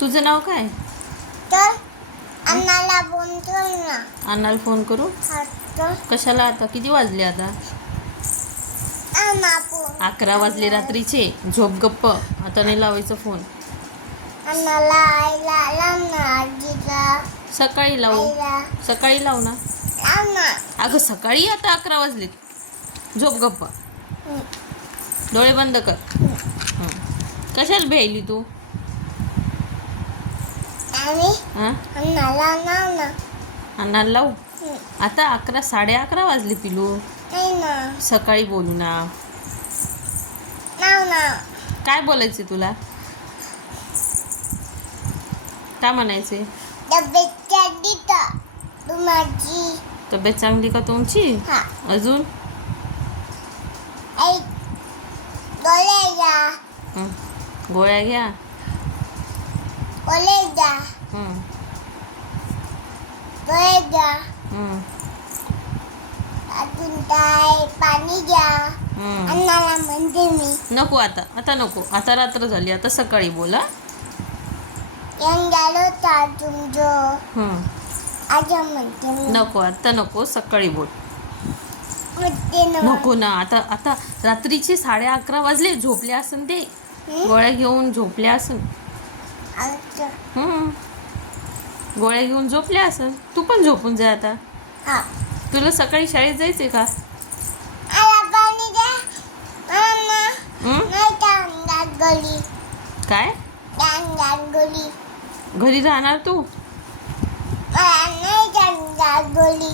तुझं नाव काय? तर अन्नाला फोन कर ना. अण्णाला फोन करू? हा तर कशाला? आता किती वाजले? आता अन्ना फोन 11 वाजले रात्रीचे. झोप गप्प. आता नाही लावायचा फोन. अन्नाला आईला लाव ना. आजीला सकाळी लावू. आईला सकाळी लावू ना. लाव ना. अगं सकाळी आता 11 वाजलेत. झोप गप्प. डोळे बंद कर. कशाला भेटली तू? आणि हां अन्नाला लाव ना. अण्णाला लावू. आता 11 11:30 वाजले पिलू. नाही ना. सकाळी बोलू ना. लाव ना. काय बोलायचे तुला? काय म्हणायचे? डब्यात चालली तर तू माझी. तब्येत चांगली का तुमची? हा. अजून आई गोळ्या हं. गोळ्या घ्या. गोळ्या हं. गोळ्या हं. अजून काय पाणी घ्या. हं. अन्नाला म्हणते मी. नको आता नको. आता रात्र झाली. आता सकाळी बोला. येऊन गेलो तर तुमचं हं. आज म्हणते मी. नको आता नको. सकाळी बोल. म्हणते ना. नको ना. आता रात्रीचे 11:30 वाजले. झोपले असन ते. गोळ्या घेऊन झोपले असन. अच्छा. गोळ्या घेऊन झोपले असन. तू पण झोपून जा आता. हा. तुला सकाळी शाळेत जायचंय का? आला पाणी द्या. अन्ना हं? नाही टांगात गली. काय? टांगात गली. घरी राहणार तू? मला नाही टांगात गली.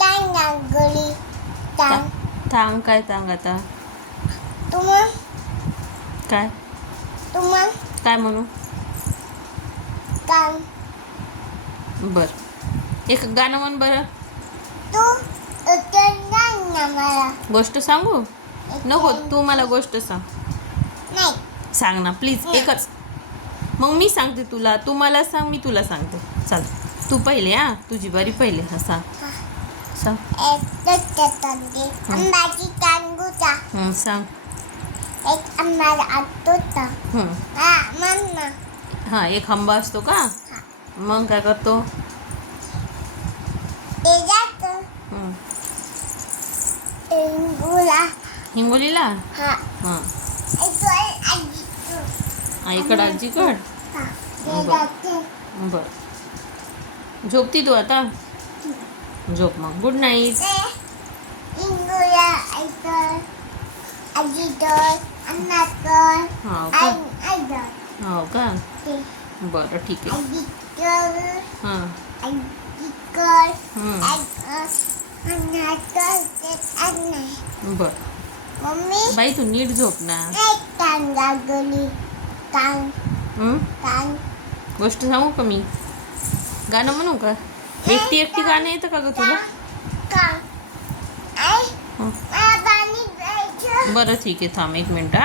टांगात गली. थांब. काय सांग आता? तुम्हा काय काय म्हणू? काम बर. एक गाणं म्हण बरं. तू उतरणार ना मला. गोष्ट सांगू? नको. तू मला गोष्ट सांग. नाही. सांग ना प्लीज. एकच. मग मी सांगते तुला. तू मला सांग. मी तुला सांगते. चाल. तू पहिले. तुझी बारी पहिले. हा सांग. सांग. आंब्याची टांगूचा. सांग. एक आंब्याला आटोचा. हा म्हण ना. हा. एक आंबा असतो का? मग काय करतो? ते जातं हिंगोलीला. हा. हां. आजीचं. आईकड आजीकड. हा. ते जातं. बर. झोपती तू आता? झोप मग. Good night. ते इंगुला आईचं आजीचं अन्नाचं हो का? आईचं. हो का? ते बरं ठीक आहे. आजीचं हां. आजीचं हं. अन्नाचं ते अन्ना. बरं. मम्मी बाई तू नीट झोप ना. नाही टांगा गली. टांग हं? टांग. गोष्ट सांगू का मी? गाणं म्हणू का? एकटी गाणं येतं का ग तुला? काम आई हं. मला पाणी प्यायचं. बरं ठीक आहे. थांब 1 मिनिट.